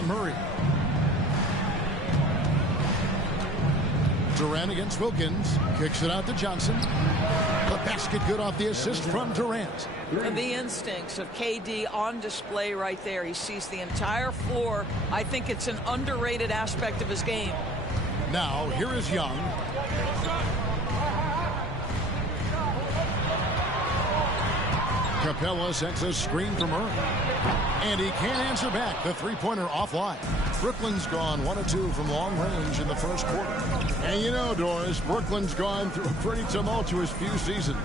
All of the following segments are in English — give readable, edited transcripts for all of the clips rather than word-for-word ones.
on Murray. Durant against Wilkins. Kicks it out to Johnson. The basket good off the assist from Durant. And the instincts of KD on display right there. He sees the entire floor. I think it's an underrated aspect of his game. Now, here is Young. Capella sets a screen for Murray. And he can't answer back. The three-pointer offline. Brooklyn's gone 1 of 2 from long range in the first quarter. And you know, Doris, Brooklyn's gone through a pretty tumultuous few seasons.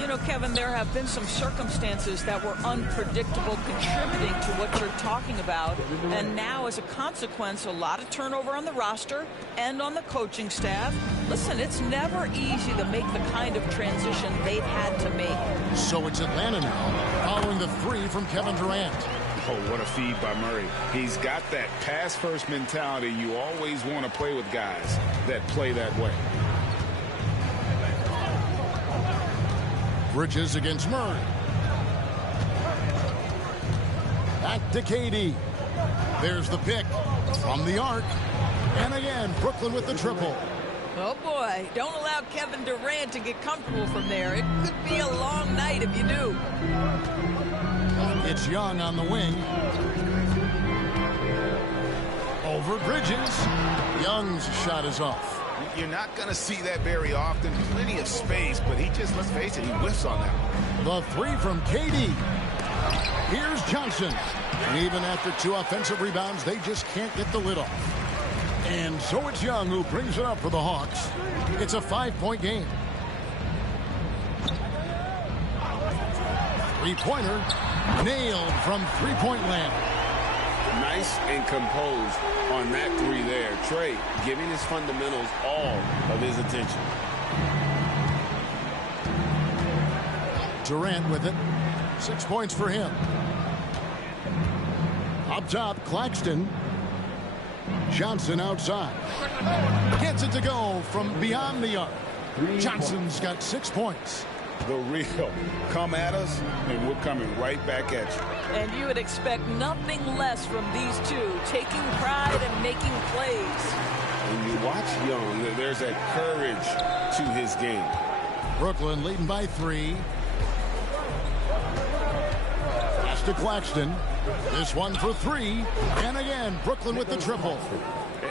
You know, Kevin, there have been some circumstances that were unpredictable contributing to what you're talking about. And now, as a consequence, a lot of turnover on the roster and on the coaching staff. Listen, it's never easy to make the kind of transition they've had to make. So it's Atlanta now, following the three from Kevin Durant. Oh, what a feed by Murray. He's got that pass-first mentality. You always want to play with guys that play that way. Bridges against Murray. Back to KD. There's the pick from the arc. And again, Brooklyn with the triple. Oh, boy. Don't allow Kevin Durant to get comfortable from there. It could be a long night if you do. It's Young on the wing. Over Bridges. Young's shot is off. You're not going to see that very often. Plenty of space, but he just, let's face it, he whiffs on that. The three from KD. Here's Johnson. And even after 2 offensive rebounds, they just can't get the lid off. And so it's Young who brings it up for the Hawks. It's a 5-point game. Three-pointer nailed from three-point land. Nice and composed on that three there. Trey giving his fundamentals all of his attention. Durant with it. 6 points for him. Up top, Claxton. Johnson outside. Gets it to go from beyond the arc. Johnson's got 6 points. The real come at us, and we're coming right back at you. And you would expect nothing less from these two, taking pride and making plays. When you watch Young, there's that courage to his game. Brooklyn leading by 3. Pass to Claxton. This one for 3. And again, Brooklyn with the triple.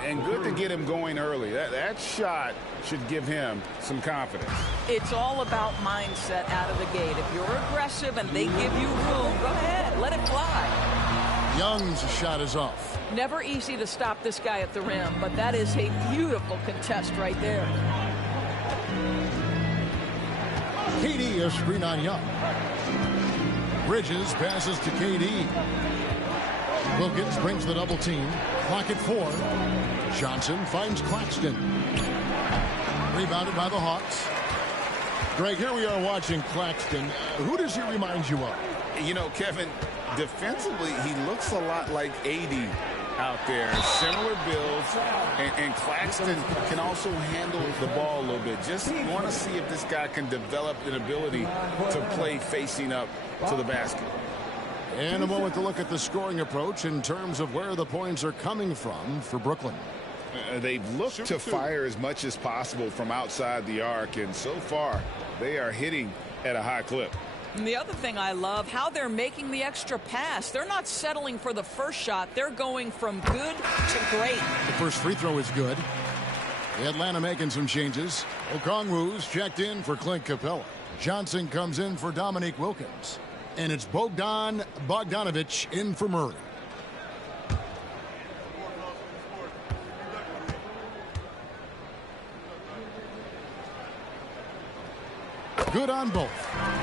And good to get him going early. That shot should give him some confidence. It's all about mindset out of the gate. If you're aggressive and they give you room, go ahead, let it fly. Young's shot is off. Never easy to stop this guy at the rim, but that is a beautiful contest right there. KD a screen on Young. Bridges passes to KD. Wilkins brings the double team. Clock at 4. Johnson finds Claxton. Rebounded by the Hawks. Greg, here we are watching Claxton. Who does he remind you of? You know, Kevin, defensively, he looks a lot like AD out there. Similar builds, and Claxton can also handle the ball a little bit. Just want to see if this guy can develop an ability to play facing up to the basket. And a moment to look at the scoring approach in terms of where the points are coming from for Brooklyn. They've looked to fire as much as possible from outside the arc, and so far they are hitting at a high clip. And the other thing I love, how they're making the extra pass. They're not settling for the first shot. They're going from good to great. The first free throw is good. The Atlanta making some changes. Okongwu's checked in for Clint Capella. Johnson comes in for Dominique Wilkins. And it's Bogdan Bogdanovic in for Murray. Good on both.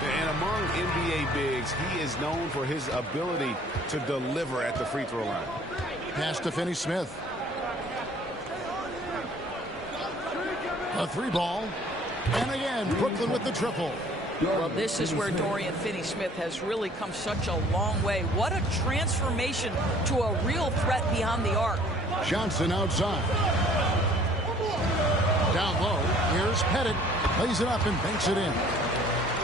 And among NBA bigs, he is known for his ability to deliver at the free throw line. Pass to Finney-Smith. A 3-ball. And again, Brooklyn with the triple. Well, this is where Dorian Finney-Smith has really come such a long way. What a transformation to a real threat beyond the arc. Johnson outside. Down low. Here's Pettit. Plays it up and banks it in.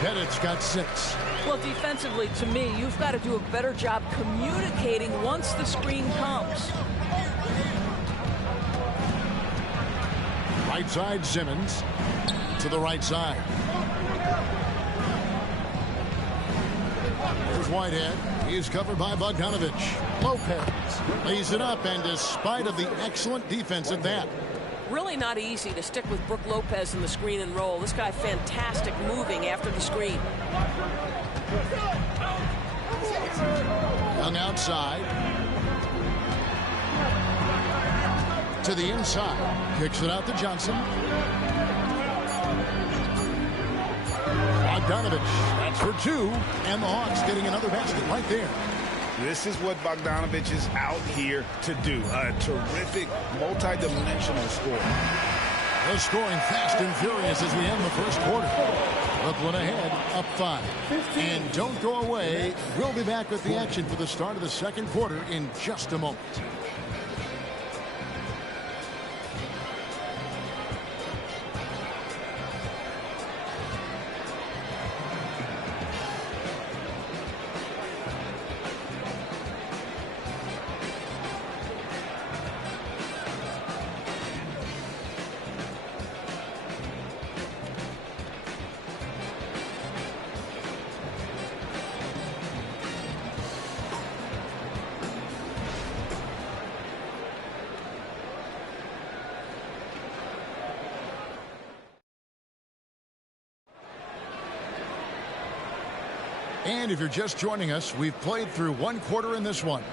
Pettit's got 6. Well, defensively, to me, you've got to do a better job communicating once the screen comes. Right side, Simmons. To the right side. Here's Whitehead. He's covered by Bogdanovich. Lopez lays it up, and despite of the excellent defense at that. Really not easy to stick with Brook Lopez in the screen and roll. This guy fantastic moving after the screen. Young outside. To the inside. Kicks it out to Johnson. Bogdanovich. That's for two. And the Hawks getting another basket right there. This is what Bogdanovich is out here to do. A terrific, multi-dimensional score. They're scoring fast and furious as we end the first quarter. Brooklyn ahead, up 5. And don't go away. We'll be back with the action for the start of the second quarter in just a moment. And if you're just joining us, we've played through one quarter in this one.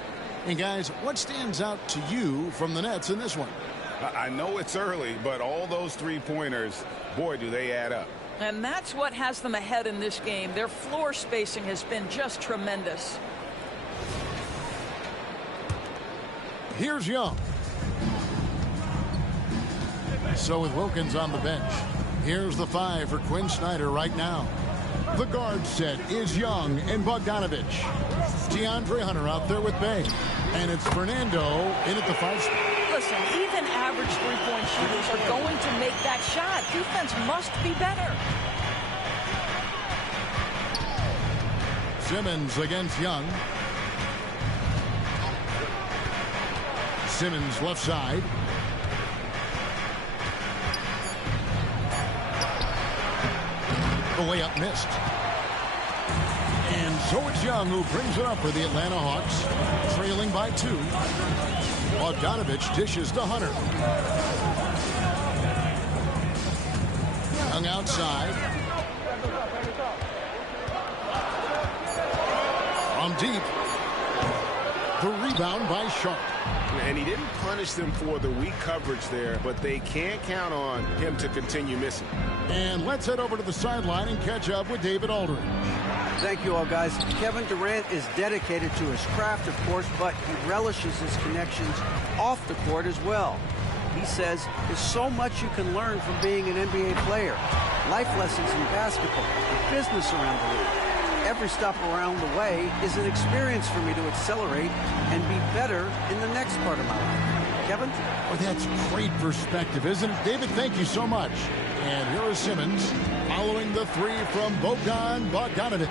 And guys, what stands out to you from the Nets in this one? I know it's early, but all those three-pointers, boy, do they add up. And that's what has them ahead in this game. Their floor spacing has been just tremendous. Here's Young. So with Wilkins on the bench, here's the 5 for Quinn Snyder right now. The guard set is Young and Bogdanovich. DeAndre Hunter out there with Bay. And it's Fernando in at the 5 spot. Listen, even average three-point shooters are going to make that shot. Defense must be better. Simmons against Young. Simmons left side. The layup missed. And so it's Young who brings it up for the Atlanta Hawks, trailing by 2. Bogdanovich dishes to Hunter. Young outside. From deep. The rebound by Sharp. And he didn't punish them for the weak coverage there, but they can't count on him to continue missing. And let's head over to the sideline and catch up with David Aldridge. Thank you all, guys. Kevin Durant is dedicated to his craft, of course, but he relishes his connections off the court as well. He says there's so much you can learn from being an NBA player. Life lessons in basketball, the business around the league. Every stop around the way is an experience for me to accelerate and be better in the next part of my life. Kevin? Well, that's great perspective, isn't it? David, thank you so much. And here is Simmons following the 3 from Bogdanovich.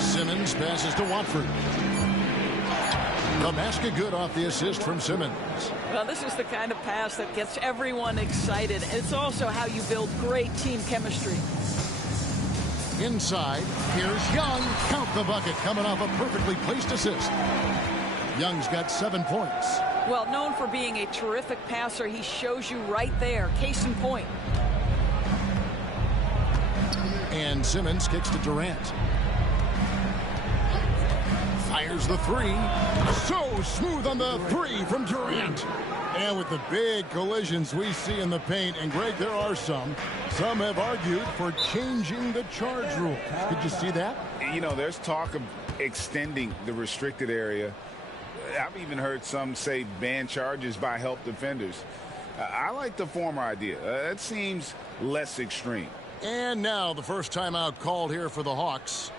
Simmons passes to Watford. The basket good off the assist from Simmons. Well, this is the kind of pass that gets everyone excited. It's also how you build great team chemistry. Inside, here's Young. Count the bucket coming off a perfectly placed assist. Young's got 7 points. Well, known for being a terrific passer, he shows you right there. Case in point. And Simmons kicks to Durant. Fires the 3. So smooth on the 3 from Durant. And with the big collisions we see in the paint, and Greg, there are some have argued for changing the charge rule. Could you see that? You know, there's talk of extending the restricted area. I've even heard some say ban charges by help defenders. I like the former idea. That seems less extreme. And now the first timeout called here for the Hawks.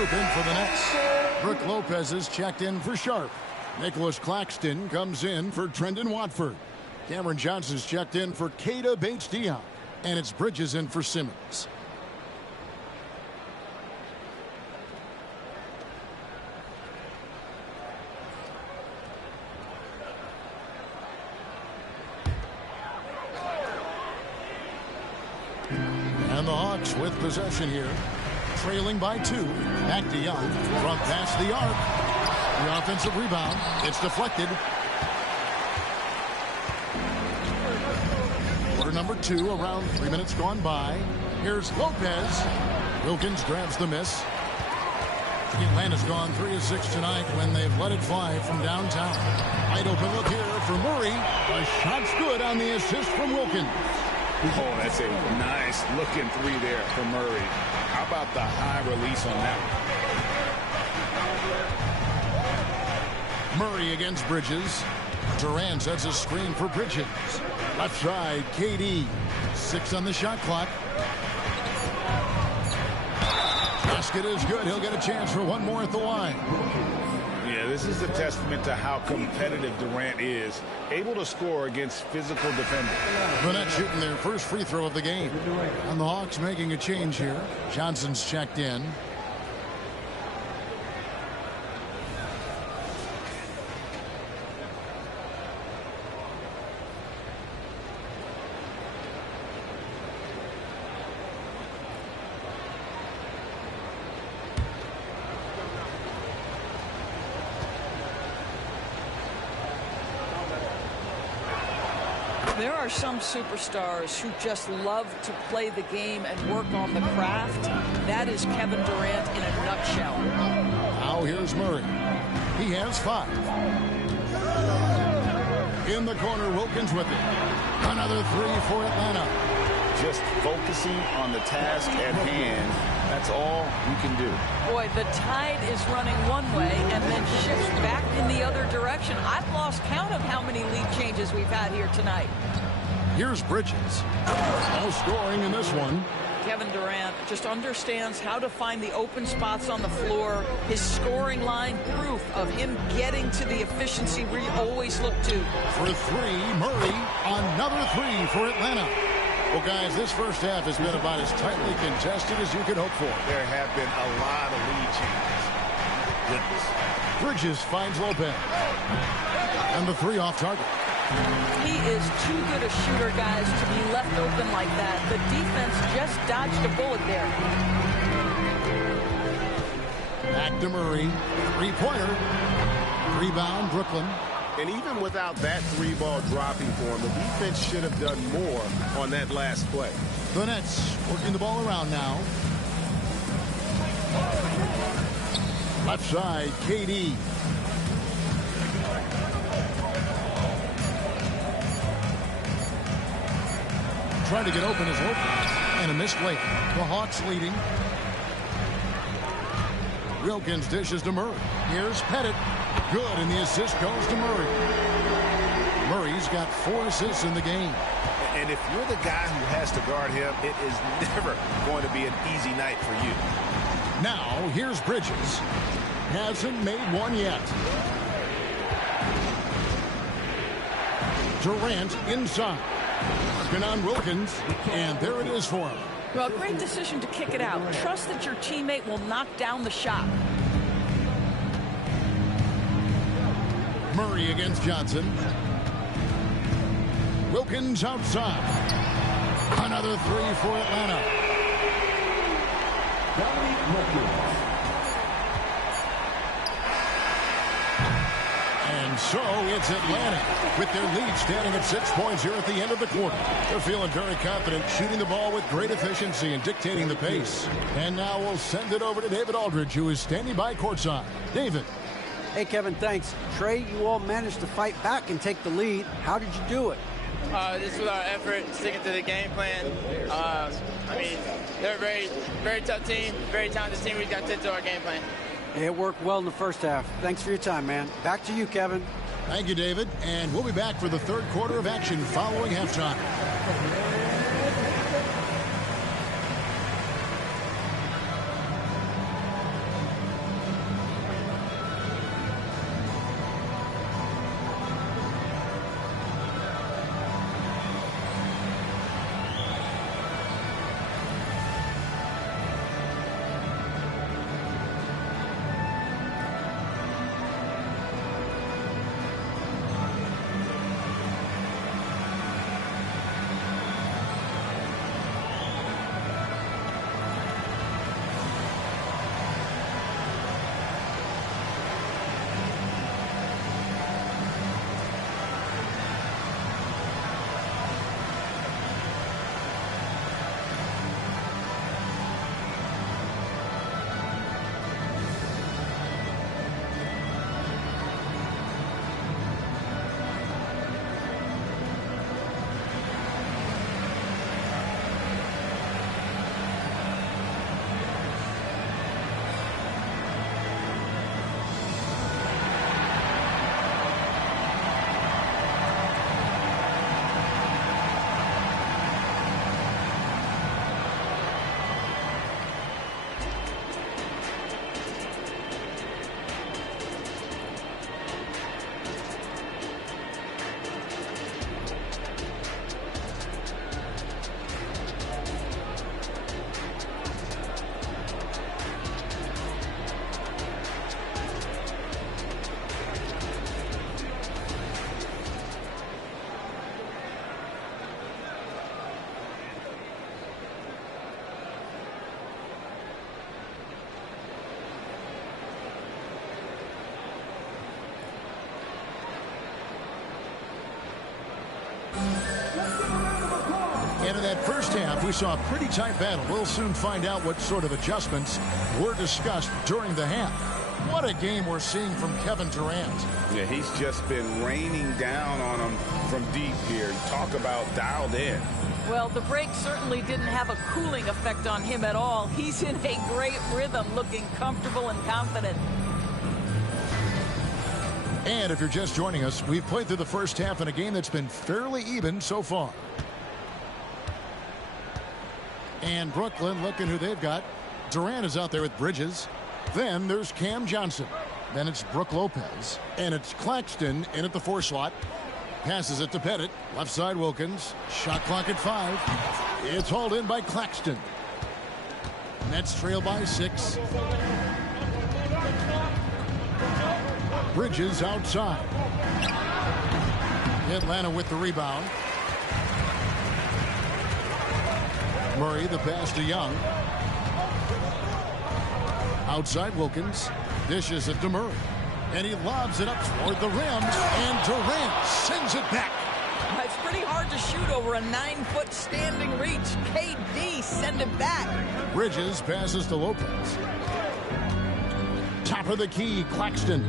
group in for the Nets. Brook Lopez is checked in for Sharp. Nicholas Claxton comes in for Trendon Watford. Cameron Johnson's checked in for Keita Bates-Diop. And it's Bridges in for Simmons. And the Hawks with possession here. Trailing by 2. Back to Young. From past the arc. The offensive rebound. It's deflected. Quarter number 2. Around 3 minutes gone by. Here's Lopez. Wilkins grabs the miss. Atlanta's gone 3 of 6 tonight when they've let it fly from downtown. Wide open look here for Murray. A shot's good on the assist from Wilkins. Oh, that's a nice looking 3 there for Murray. How about the high release on that one? Murray against Bridges. Durant sets a screen for Bridges. Left side, KD. 6 on the shot clock. Basket is good. He'll get a chance for one more at the line. Yeah, this is a testament to how competitive Durant is. Able to score against physical defenders. The Nets shooting their first free throw of the game. And the Hawks making a change here. Johnson's checked in. There are some superstars who just love to play the game and work on the craft. That is Kevin Durant in a nutshell. Now here's Murray. He has 5. In the corner, Wilkins with it. Another 3 for Atlanta. Just focusing on the task at hand. That's all you can do. Boy, the tide is running one way and then shifts back in the other direction. I've lost count of how many lead changes we've had here tonight. Here's Bridges. No scoring in this one. Kevin Durant just understands how to find the open spots on the floor. His scoring line, proof of him getting to the efficiency we always look to. For 3, Murray. Another 3 for Atlanta. Well, guys, this first half has been about as tightly contested as you could hope for. There have been a lot of lead changes. Goodness. Bridges finds Lopez. And the 3 off target. He is too good a shooter, guys, to be left open like that. The defense just dodged a bullet there. Back to Murray. 3-pointer. Rebound, Brooklyn. And even without that 3-ball dropping for him, the defense should have done more on that last play. The Nets working the ball around now. Left side, KD. Trying to get open is Lopez. And a missed late. The Hawks leading. Wilkins dishes to Murray. Here's Pettit. Good, and the assist goes to Murray. Murray's got 4 assists in the game. And if you're the guy who has to guard him, it is never going to be an easy night for you. Now, here's Bridges. Hasn't made one yet. Durant inside. Working on Wilkins, and there it is for him. Well, great decision to kick it out. Trust that your teammate will knock down the shot. Murray against Johnson. Wilkins outside. Another 3 for Atlanta. And so it's Atlanta with their lead standing at 6 points here at the end of the quarter. They're feeling very confident, shooting the ball with great efficiency and dictating the pace. And now we'll send it over to David Aldridge, who is standing by courtside. David. Hey, Kevin, thanks. Trey, you all managed to fight back and take the lead. How did you do it? Just with our effort, sticking to the game plan. I mean, they're a very, very tough team, very talented team. We got to stick to our game plan. It worked well in the first half. Thanks for your time, man. Back to you, Kevin. Thank you, David. And we'll be back for the third quarter of action following halftime. And in that first half, we saw a pretty tight battle. We'll soon find out what sort of adjustments were discussed during the half. What a game we're seeing from Kevin Durant. Yeah, he's just been raining down on him from deep here. Talk about dialed in. Well, the break certainly didn't have a cooling effect on him at all. He's in a great rhythm, looking comfortable and confident. And if you're just joining us, we've played through the first half in a game that's been fairly even so far. And Brooklyn, looking who they've got. Durant is out there with Bridges. Then there's Cam Johnson. Then it's Brook Lopez. And it's Claxton in at the 4 slot. Passes it to Pettit. Left side Wilkins. Shot clock at 5. It's hauled in by Claxton. Nets trail by 6. Bridges outside. Atlanta with the rebound. Murray the pass to Young. Outside Wilkins. Dishes it to Murray. And he lobs it up toward the rim. And Durant sends it back. It's pretty hard to shoot over a 9-foot standing reach. KD send it back. Bridges passes to Lopez. Top of the key, Claxton.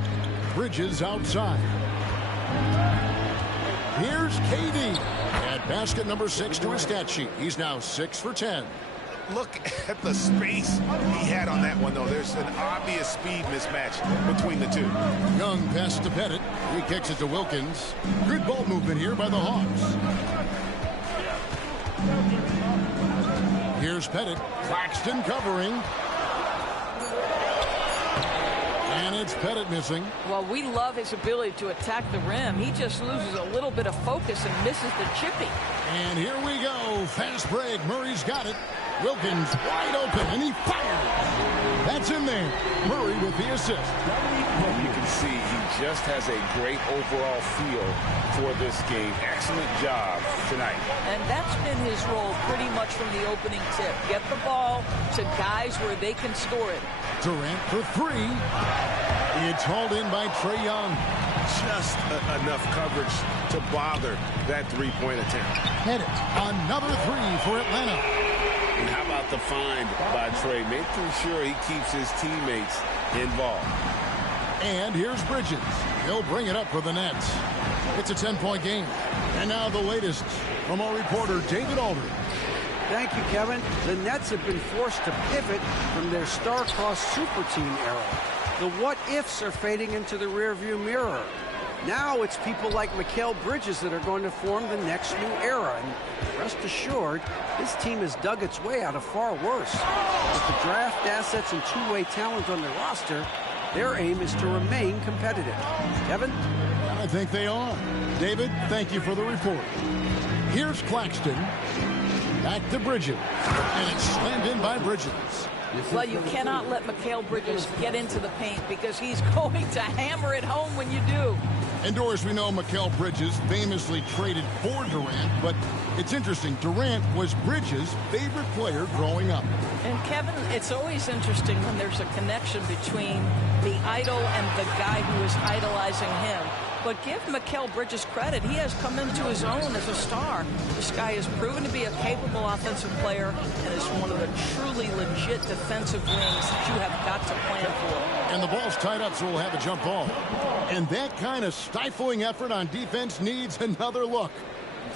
Bridges outside. Here's KD. At basket number 6 to his stat sheet. He's now 6 for 10. Look at the space he had on that one, though. There's an obvious speed mismatch between the two. Young passes to Pettit. He kicks it to Wilkins. Good ball movement here by the Hawks. Here's Pettit. Claxton covering. And it's Pettit missing. Well, we love his ability to attack the rim. He just loses a little bit of focus and misses the chippy. And here we go. Fast break. Murray's got it. Wilkins wide open, and he fires. That's in there. Murray with the assist. You can see he just has a great overall feel for this game. Excellent job tonight. And that's been his role pretty much from the opening tip. Get the ball to guys where they can score it. Durant for 3. It's hauled in by Trae Young. Just enough coverage to bother that three-point attempt. Pettit, another 3 for Atlanta. And how about the find by Trae, making sure he keeps his teammates involved. And here's Bridges. He'll bring it up for the Nets. It's a 10-point game. And now the latest from our reporter, David Aldridge. Thank you, Kevin. The Nets have been forced to pivot from their star-crossed super team era. The what-ifs are fading into the rearview mirror. Now it's people like Mikal Bridges that are going to form the next new era. And rest assured, this team has dug its way out of far worse. With the draft assets and two-way talent on their roster, their aim is to remain competitive. Kevin? I think they are. David, thank you for the report. Here's Claxton. Back to Bridges. And it's slammed in by Bridges. Well, you cannot let Mikal Bridges get into the paint because he's going to hammer it home when you do. And Doris, we know Mikal Bridges famously traded for Durant, but it's interesting. Durant was Bridges' favorite player growing up. And Kevin, it's always interesting when there's a connection between the idol and the guy who is idolizing him. But give Mikal Bridges credit. He has come into his own as a star. This guy has proven to be a capable offensive player and is one of the truly legit defensive wings that you have got to plan for. And the ball's tied up, so we'll have a jump ball. And that kind of stifling effort on defense needs another look.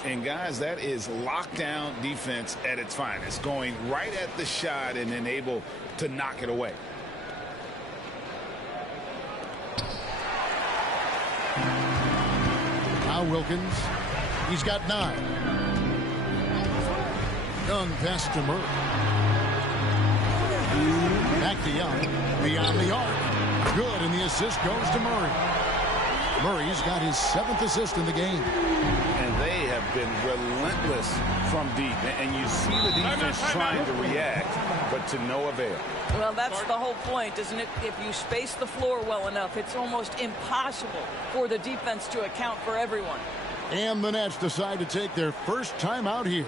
And guys, that is lockdown defense at its finest. Going right at the shot and then able to knock it away. Now Wilkins. He's got 9. Young pass to Murray. Back to Young. Beyond the arc. Good, and the assist goes to Murray. Murray's got his 7th assist in the game. And they have been relentless from deep. And you see the defense trying to react, but to no avail. Well, that's the whole point, isn't it? If you space the floor well enough, it's almost impossible for the defense to account for everyone. And the Nets decide to take their first time out here.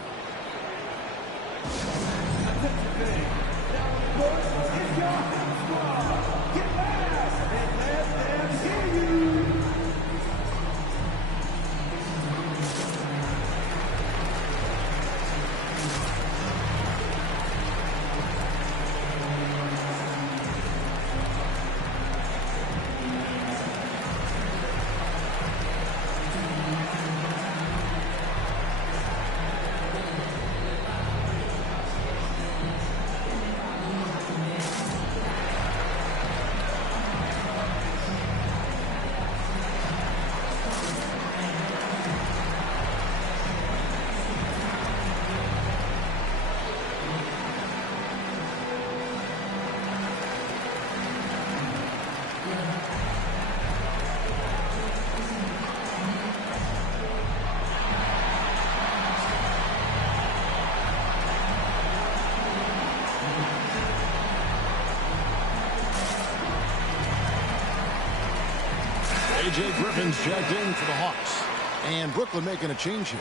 A.J. Griffin's checked in for the Hawks. And Brooklyn making a change here.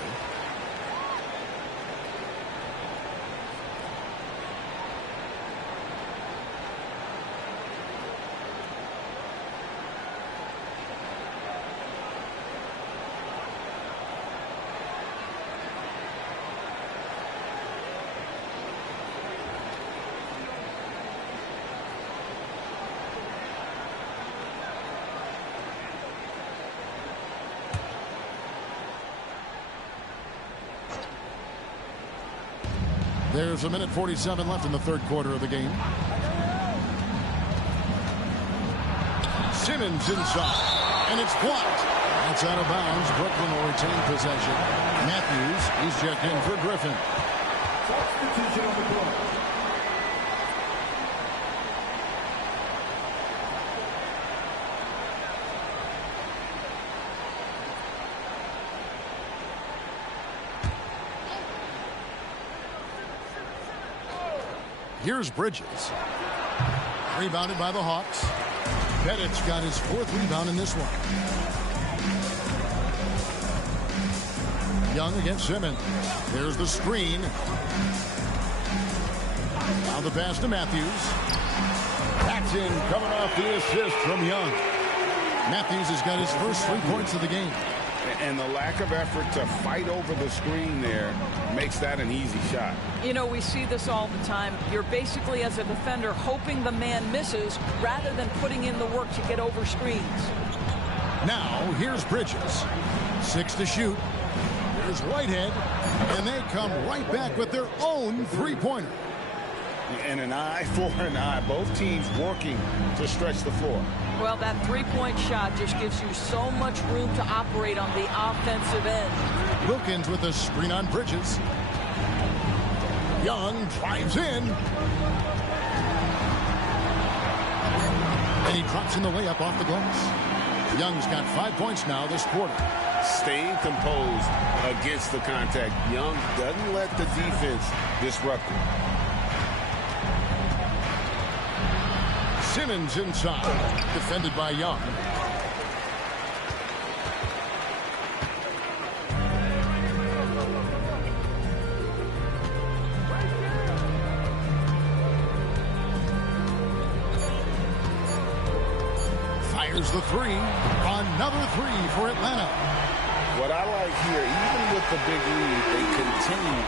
There's a minute 47 left in the third quarter of the game. Simmons inside, and it's blocked. That's out of bounds. Brooklyn will retain possession. Matthews, he's checked in for Griffin. Substitution on the block. Here's Bridges. Rebounded by the Hawks. Pettit's got his fourth rebound in this one. Young against Simmons. There's the screen. Now the pass to Matthews. Paxton coming off the assist from Young. Matthews has got his first 3 points of the game. And the lack of effort to fight over the screen there makes that an easy shot. You know, we see this all the time. You're basically, as a defender, hoping the man misses rather than putting in the work to get over screens. Now, here's Bridges. 6 to shoot. Here's Whitehead. And they come right back with their own three-pointer. And an eye for an eye. Both teams working to stretch the floor. Well, that three-point shot just gives you so much room to operate on the offensive end. Wilkins with a screen on Bridges. Young drives in. And he drops in the layup off the glass. Young's got 5 points now this quarter. Staying composed against the contact. Young doesn't let the defense disrupt him. Simmons inside, defended by Young. Fires the three. Another three for Atlanta. What I like here, even with the big lead, they continue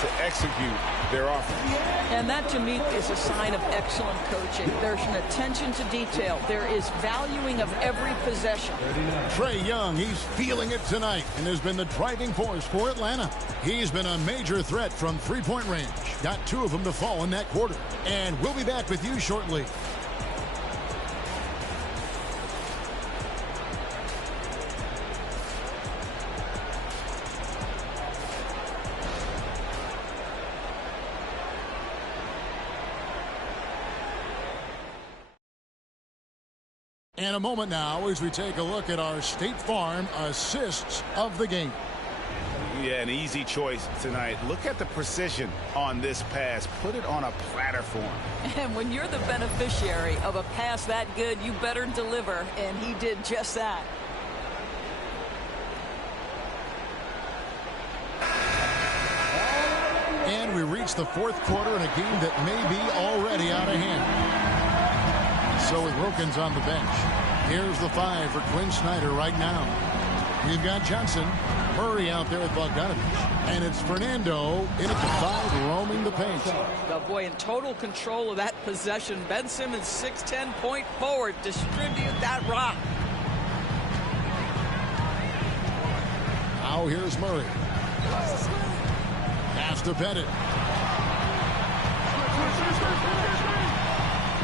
to execute their offense. And that, to me, is a sign of excellent coaching. There's an attention to detail. There is valuing of every possession. Trae Young, he's feeling it tonight and has been the driving force for Atlanta. He's been a major threat from three-point range. Got 2 of them to fall in that quarter. And we'll be back with you shortly. And a moment now as we take a look at our State Farm assists of the game. Yeah, an easy choice tonight. Look at the precision on this pass. Put it on a platter for him. And when you're the beneficiary of a pass that good, you better deliver. And he did just that. And we reach the fourth quarter in a game that may be already out of hand. So with Wilkins on the bench, here's the 5 for Quinn Snyder right now. We've got Johnson, Murray out there with Bogdanovich, and it's Fernando in at the 5 roaming the paint. Oh boy, in total control of that possession. Ben Simmons, 6'10" point forward. Distribute that rock. Now here's Murray. Pass to Pettit.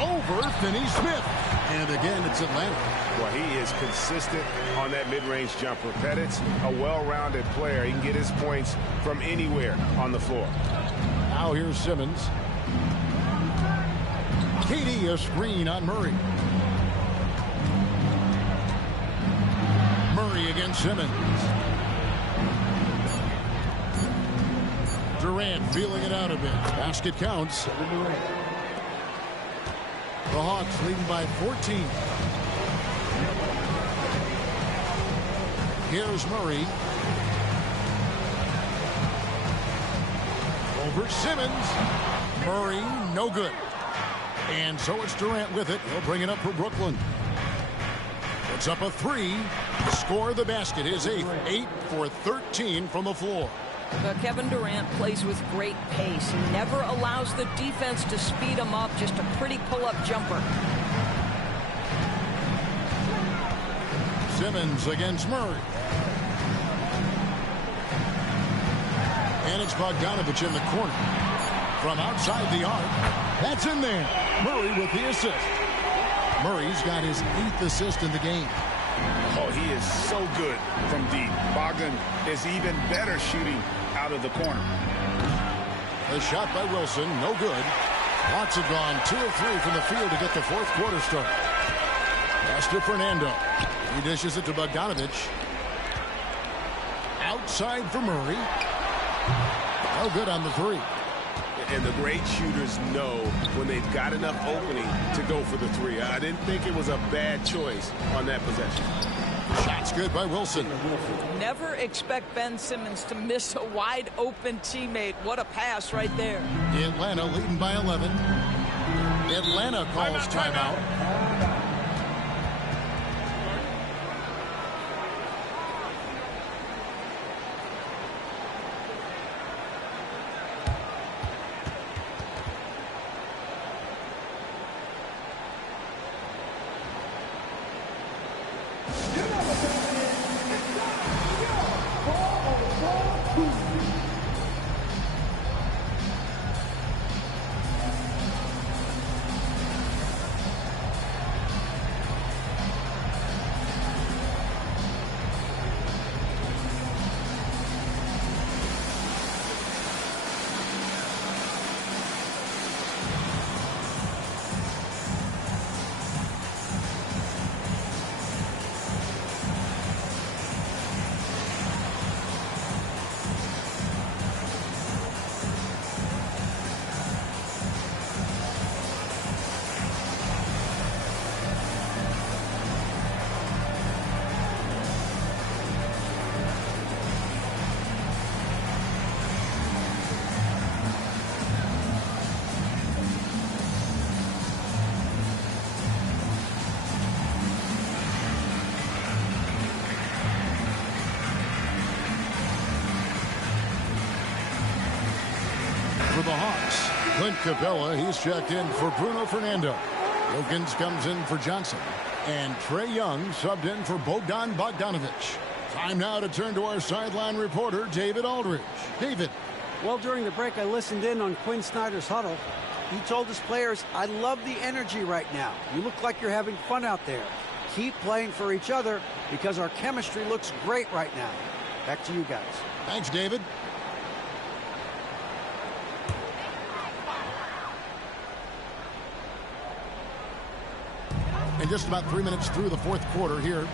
Over Finney-Smith. And again, it's Atlanta. Well, he is consistent on that mid-range jumper. Pettit's a well-rounded player. He can get his points from anywhere on the floor. Now here's Simmons. Katie, a screen on Murray. Murray against Simmons. Durant feeling it out a bit. Basket counts. The Hawks leading by 14. Here's Murray. Over Simmons. Murray, no good. And so it's Durant with it. He'll bring it up for Brooklyn. Puts up a three. Score the basket. His eighth. 8 for 13 from the floor. Kevin Durant plays with great pace. He never allows the defense to speed him up. Just a pretty pull-up jumper. Simmons against Murray. And it's Bogdanovich in the corner. From outside the arc. That's in there. Murray with the assist. Murray's got his 8th assist in the game. Oh, he is so good from deep. Bogdan is even better shooting out of the corner. A shot by Wilson, no good. Lots have gone 2 of 3 from the field to get the fourth quarter started. Pass to Fernando. He dishes it to Bogdanovich. Outside for Murray. No good on the three. And the great shooters know when they've got enough opening to go for the three. I didn't think it was a bad choice on that possession. Shot's good by Wilson. Never expect Ben Simmons to miss a wide open teammate. What a pass right there. Atlanta leading by 11. Atlanta calls timeout. For the Hawks, Clint Capella, he's checked in for Bruno Fernando. Wilkins comes in for Johnson. And Trae Young subbed in for Bogdan Bogdanovich. Time now to turn to our sideline reporter, David Aldridge. David. Well, during the break, I listened in on Quinn Snyder's huddle. He told his players, I love the energy right now. You look like you're having fun out there. Keep playing for each other because our chemistry looks great right now. Back to you guys. Thanks, David. And just about 3 minutes through the fourth quarter here.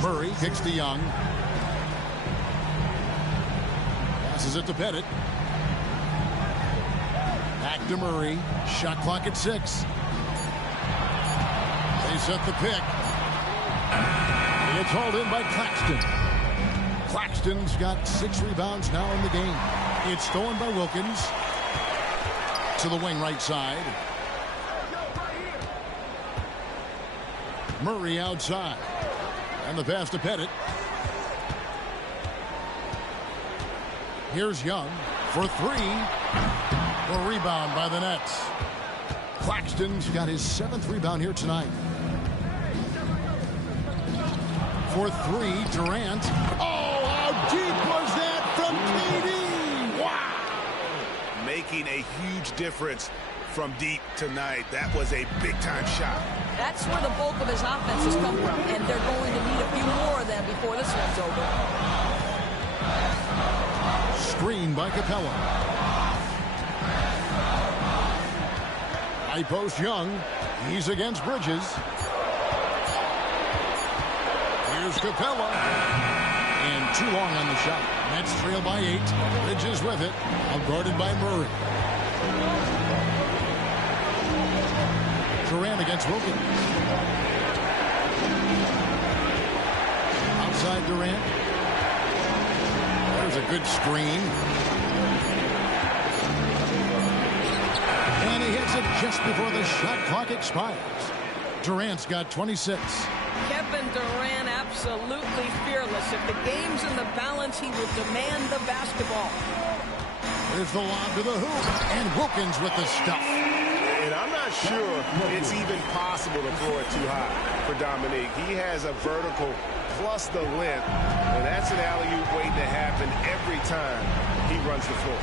Murray kicks to Young. Passes it to Pettit. Back to Murray. Shot clock at 6. They set the pick. It's hauled in by Claxton. Claxton's got 6 rebounds now in the game. It's stolen by Wilkins. To the wing right side. Murray outside. And the pass to Pettit. Here's Young for 3. The rebound by the Nets. Claxton's got his 7th rebound here tonight. For 3, Durant. Oh, how deep was that from KD? Wow. Making a huge difference from deep tonight. That was a big-time shot. That's where the bulk of his offense has come from, and they're going to need a few more of them before this one's over. Screen by Capella. High post Young. He's against Bridges. Here's Capella. And too long on the shot. Nets trail by 8. Bridges with it. Now guarded by Murray. Durant against Wilkins. inside Durant. There's a good screen. And he hits it just before the shot clock expires. Durant's got 26. Kevin Durant absolutely fearless. If the game's in the balance, he will demand the basketball. There's the lob to the hoop, and Wilkins with the stuff. And I'm not sure it's even possible to throw it too high for Dominique. He has a vertical plus the length, and that's an alley-oop waiting to happen every time he runs the floor.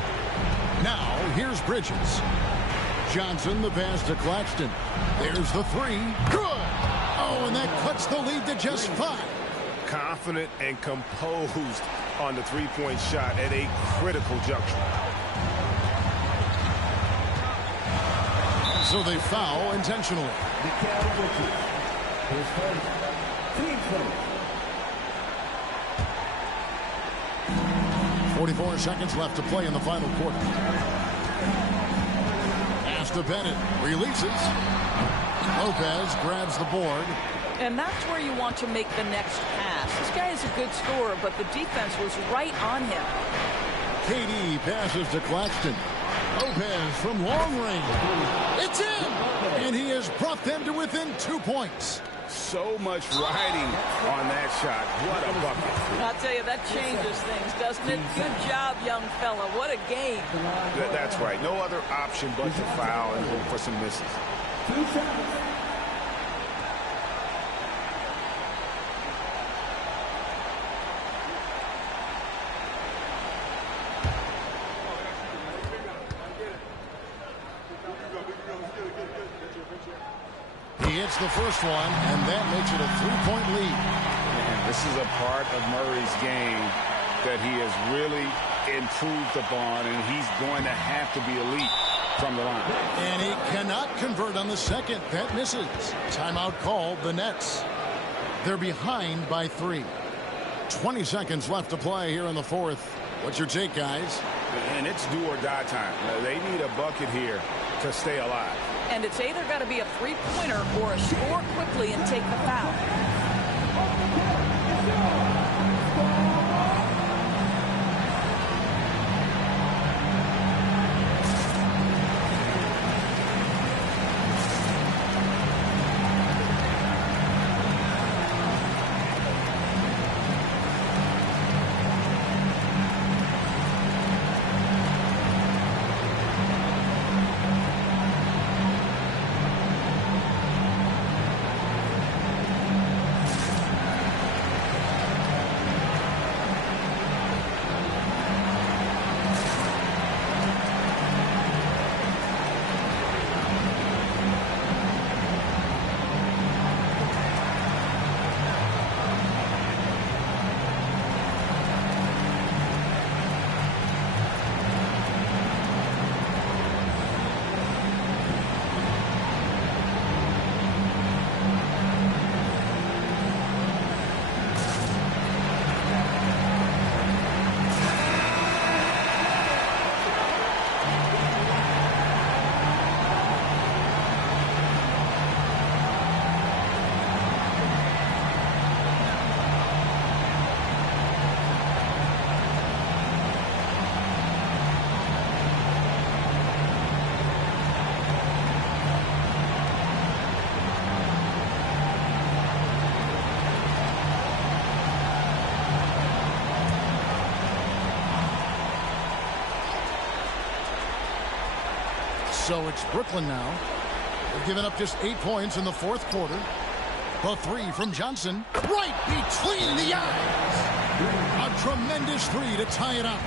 Now, here's Bridges. Johnson, the pass to Claxton. There's the three. Good! Oh, and that cuts the lead to just 5. Confident and composed on the three-point shot at a critical juncture. So they foul intentionally. 44 seconds left to play in the final quarter. Pass to Bennett. Releases. Lopez grabs the board. And that's where you want to make the next pass. This guy is a good scorer, but the defense was right on him. KD passes to Claxton. Lopez from long range. It's in! And he has brought them to within 2 points. So much riding on that shot. What a bucket. I'll tell you, that changes things, doesn't it? Good job, young fella. What a game. That's right. No other option but to foul and hope for some misses. 2 seconds. He hits the first one, and that makes it a 3-point lead. And this is a part of Murray's game that he has really improved upon, and he's going to have to be elite from the line. And he cannot convert on the second. That misses. Timeout called the Nets. They're behind by 3. 20 seconds left to play here in the fourth. What's your take, guys? And it's do or die time. They need a bucket here to stay alive. And it's either got to be a three-pointer or a score quickly and take the foul. So it's Brooklyn now. They've given up just 8 points in the fourth quarter. The three from Johnson. Right between the eyes. A tremendous three to tie it up.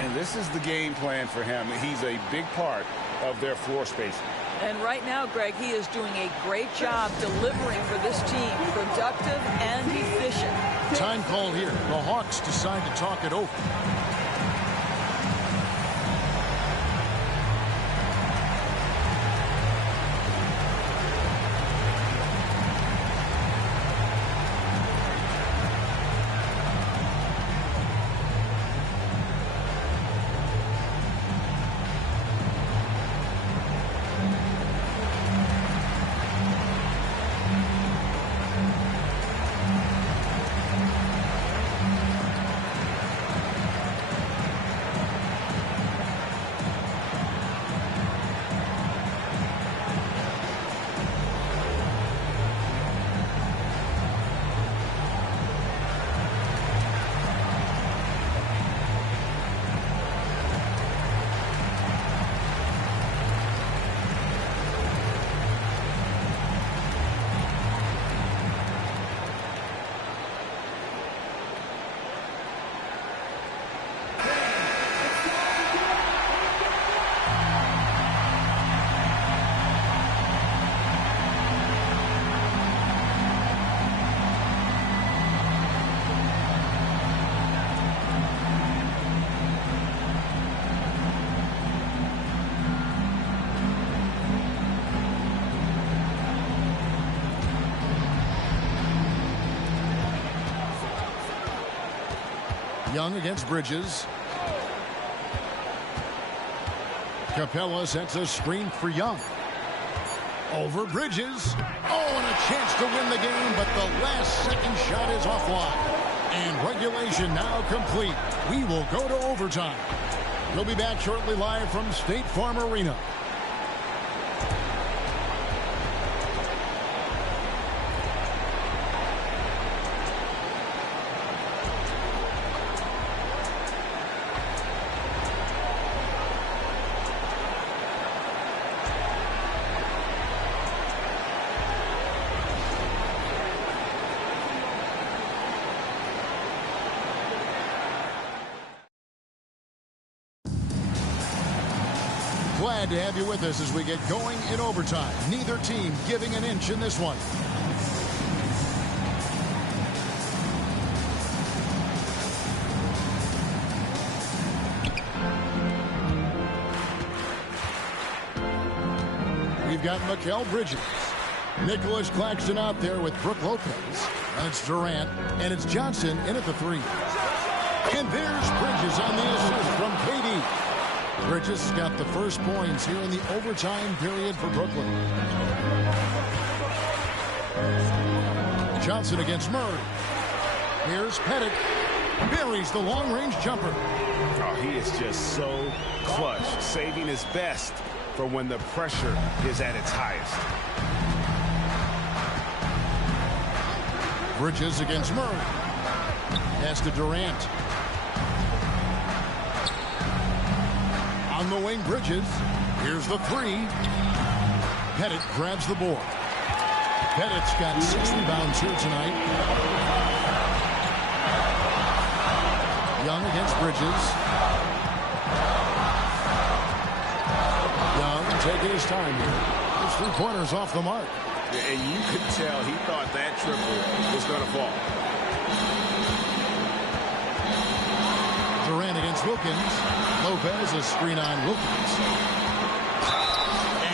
And this is the game plan for him. He's a big part of their floor spacing. And right now, Greg, he is doing a great job delivering for this team. Productive and efficient. Time call here. The Hawks decide to talk it over. Young against Bridges. Capella sets a screen for Young. Over Bridges. Oh, and a chance to win the game, but the last second shot is offline. And regulation now complete. We will go to overtime. We'll be back shortly live from State Farm Arena. Glad to have you with us as we get going in overtime. Neither team giving an inch in this one. We've got Mikal Bridges. Nicholas Claxton out there with Brook Lopez. And it's Durant. And it's Johnson in at the 3. And there's Bridges on the assist from KD. Bridges has got the first points here in the overtime period for Brooklyn. Johnson against Murray. Here's Pettit. Buries the long-range jumper. Oh, he is just so clutch, saving his best for when the pressure is at its highest. Bridges against Murray. Pass to Durant. On the wing, Bridges. Here's the 3. Pettit grabs the board. Pettit's got 6 rebounds here tonight. Young against Bridges. Young taking his time here. His 3-pointers off the mark. And you could tell he thought that triple was going to fall. Durant against Wilkins. Lopez a screen on Wilkins.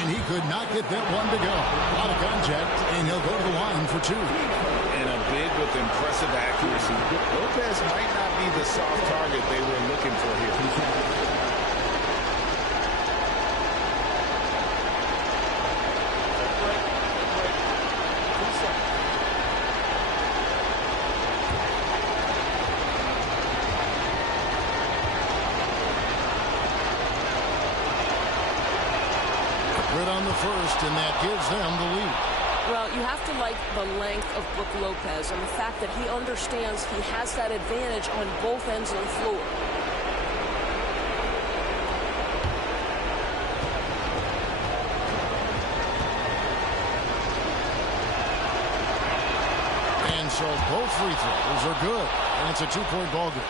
And he could not get that one to go. Out of contact, and he'll go to the line for 2. And a big with impressive accuracy. Lopez might not be the soft target they were looking for here. On the first, and that gives them the lead. Well, you have to like the length of Brook Lopez and the fact that he understands he has that advantage on both ends of the floor. And so both free throws are good, and it's a 2-point ball game.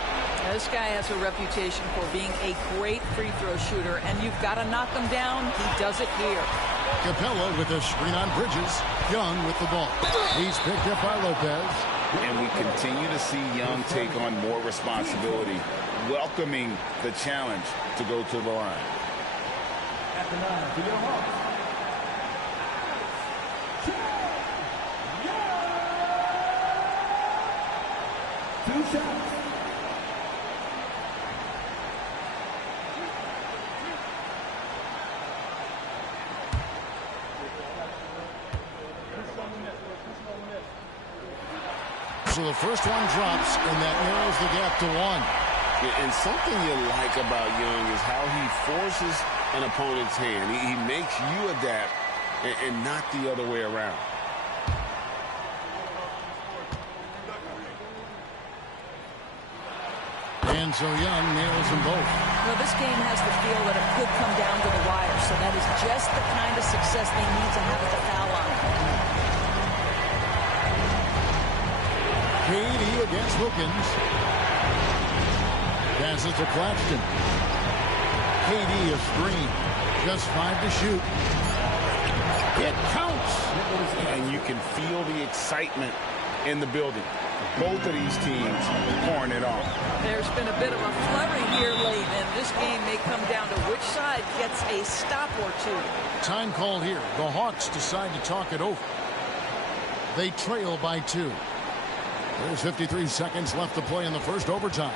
This guy has a reputation for being a great free throw shooter, and you've got to knock him down. He does it here. Capella with a screen on Bridges. Young with the ball. He's picked up by Lopez. And we continue to see Young take on more responsibility, welcoming the challenge to go to the line. At the 9 for your Hawks. Two shots. So the first one drops, and that narrows the gap to 1. And something you like about Young is how he forces an opponent's hand. He makes you adapt and not the other way around. And so Young nails them both. Well, this game has the feel that it could come down to the wire, so that is just the kind of success they need to have at the foul line. KD against Wilkins. Passes to Claxton. KD a screen. Just 5 to shoot. It counts. And you can feel the excitement in the building. Both of these teams pouring it on. There's been a bit of a flurry here late, and this game may come down to which side gets a stop or 2. Time called here. The Hawks decide to talk it over. They trail by 2. There's 53 seconds left to play in the first overtime.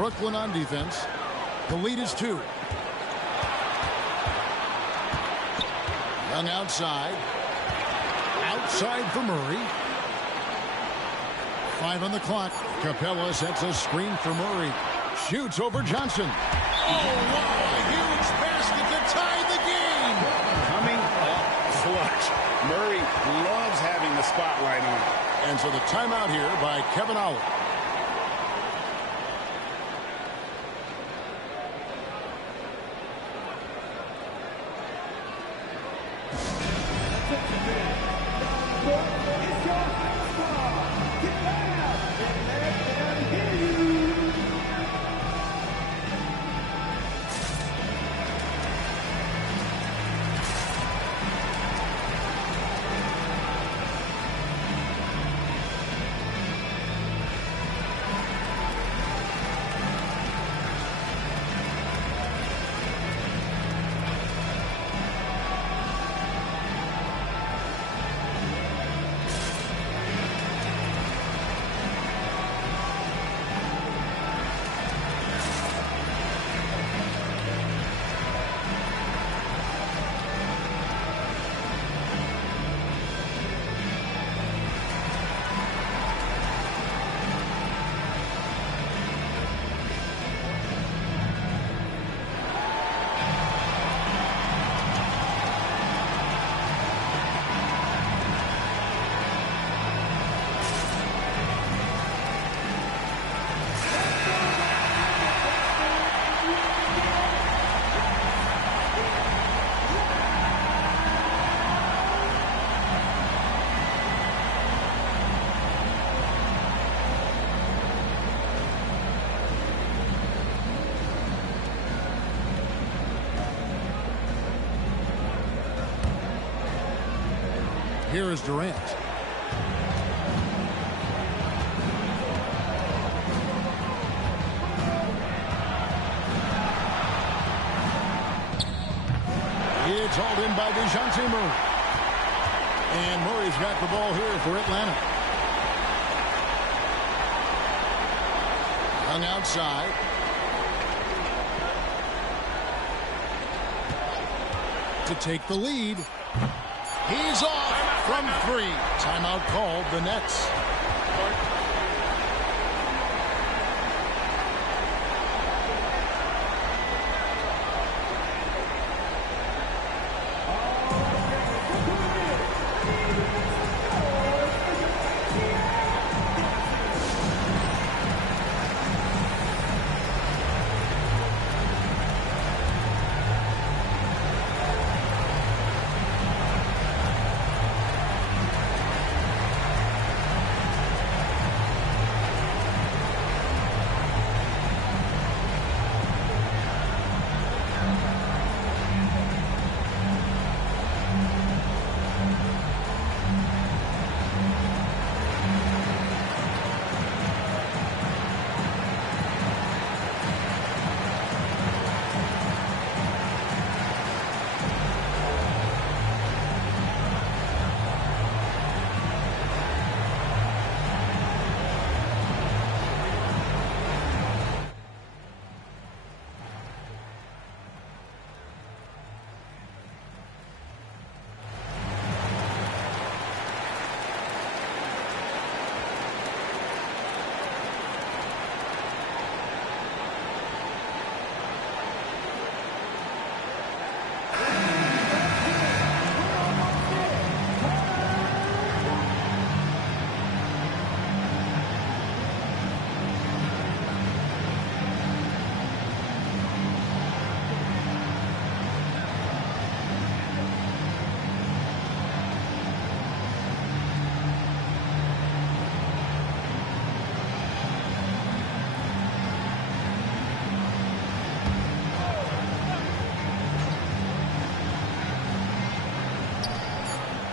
Brooklyn on defense. The lead is 2. Young outside. Outside for Murray. 5 on the clock. Capella sets a screen for Murray. Shoots over Johnson. Oh, wow! A huge basket to tie the game! Coming up clutch. Murray loves having the spotlight on him. And so the timeout here by Kevin Ollie. Here is Durant. It's hauled in by DeJounte Murray. And Murray's got the ball here for Atlanta. Hung outside. To take the lead. He's off from 3. Timeout called the Nets.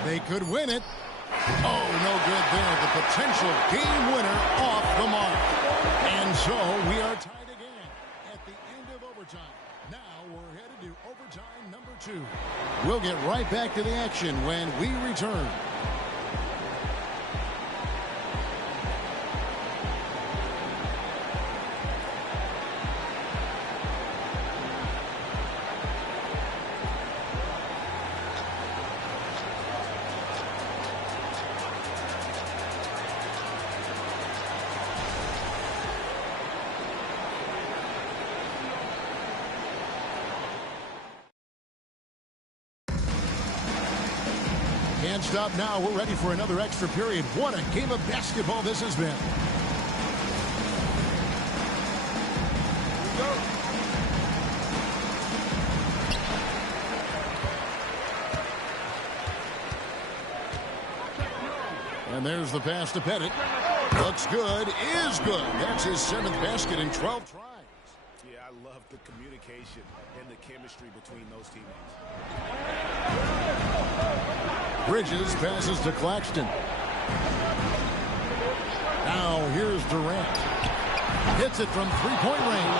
They could win it. Oh, no good there. The potential game winner off the mark. And so we are tied again at the end of overtime. Now we're headed to overtime number 2. We'll get right back to the action when we return. Can't stop now. We're ready for another extra period. What a game of basketball this has been. And there's the pass to Pettit. Looks good, is good. That's his 7th basket in 12 tries. Yeah, I love the communication and the chemistry between those teammates. Bridges passes to Claxton. Now here's Durant. Hits it from three-point range.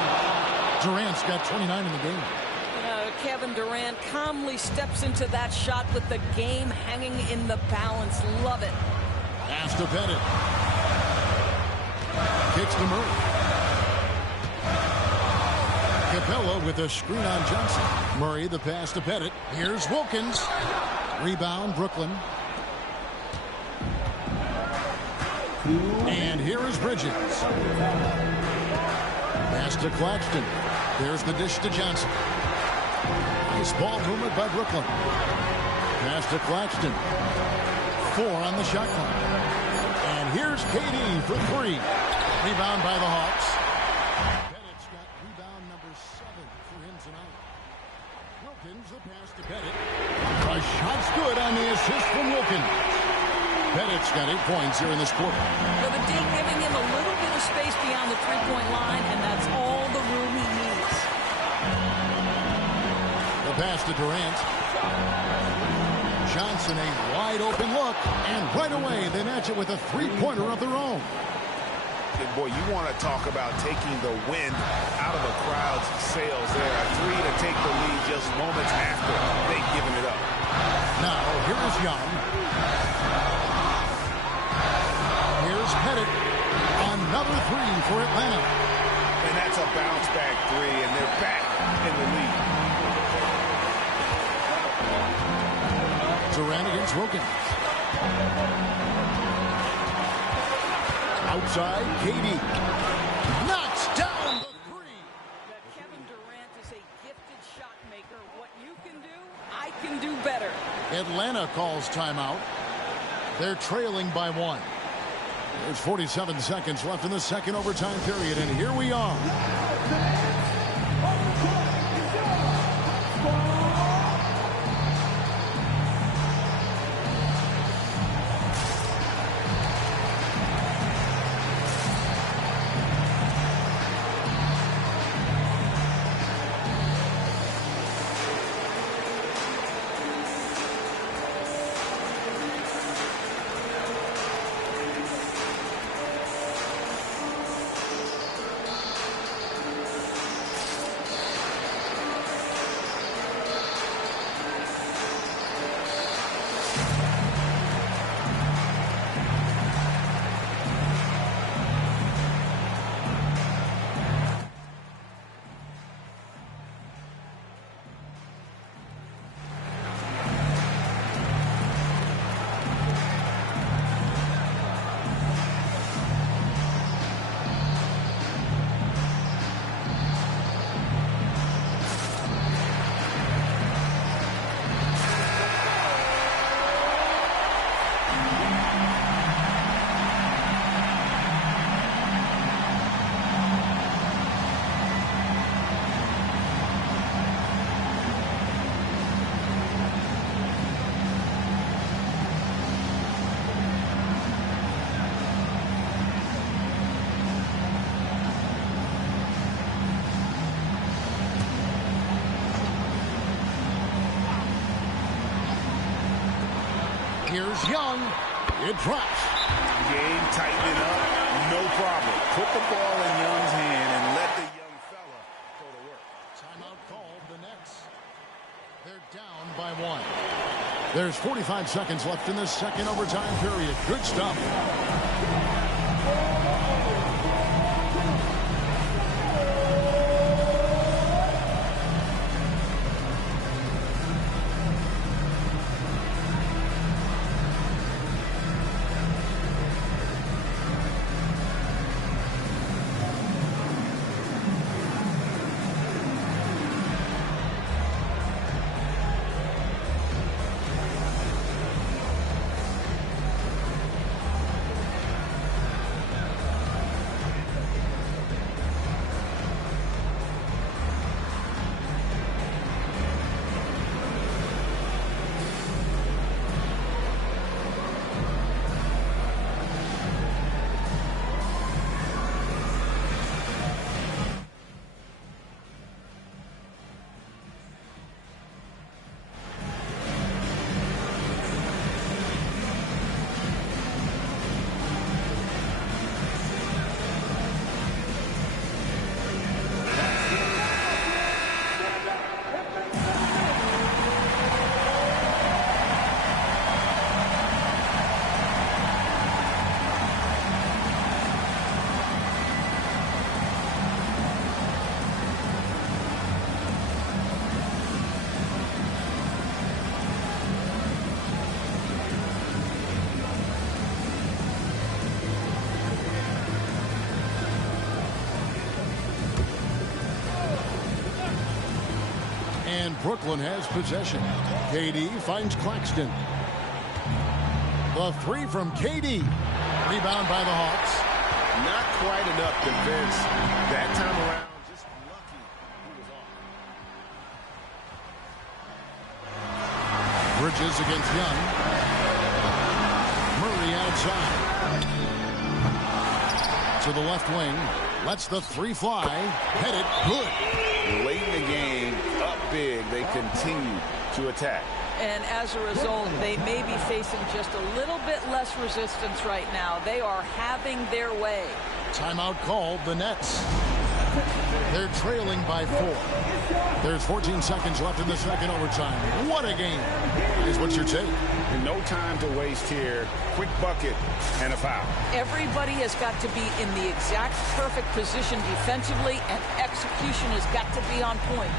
Durant's got 29 in the game. Kevin Durant calmly steps into that shot with the game hanging in the balance. Love it. Pass to Pettit. Kicks to Murray. Capella with a screen on Johnson. Murray the pass to Pettit. Here's Wilkins. Rebound Brooklyn. And here is Bridges. Pass to Claxton. There's the dish to Johnson. Nice ball movement by Brooklyn. Pass to Claxton. 4 on the shot clock. And here's KD for 3. Rebound by the Hawks. Pettit's got rebound number 7 for him tonight. Wilkins the pass to Pettit. A shot's good on the assist from Wilkins. Pettit's got 8 points here in this quarter. Well, the D giving him a little bit of space beyond the three-point line, and that's all the room he needs. The pass to Durant. Johnson a wide open look, and right away they match it with a three-pointer of their own. And boy, you want to talk about taking the wind out of a crowd's sails there. A 3 to take the lead just moments after they've given it up. Now, here is Young. Here's Pettit. Another 3 for Atlanta. And that's a bounce-back 3, and they're back in the lead. Durant against Wilkins. Outside, KD. Knocks down the 3. Kevin Durant is a gifted shot maker. What you can do, I can do better. Atlanta calls timeout. They're trailing by 1. There's 47 seconds left in the second overtime period, and here we are. Here's Young. It drops. Game tightening up. No problem. Put the ball in Young's hand and let the young fella go to work. Timeout called. The Nets. They're down by 1. There's 45 seconds left in the second overtime period. Good stuff. And Brooklyn has possession. KD finds Claxton. The three from KD. Rebound by the Hawks. Not quite enough defense that time around. Just lucky he was off. Bridges against Young. Murray outside. To the left wing. Lets the three fly. Headed. Good. Late in the game, up big, they continue to attack. And as a result, they may be facing just a little bit less resistance right now. They are having their way. Timeout called. The Nets. They're trailing by 4. There's 14 seconds left in the second overtime. What a game. Is what's your take? No time to waste here. Quick bucket and a foul. Everybody has got to be in the exact perfect position defensively, and execution has got to be on point.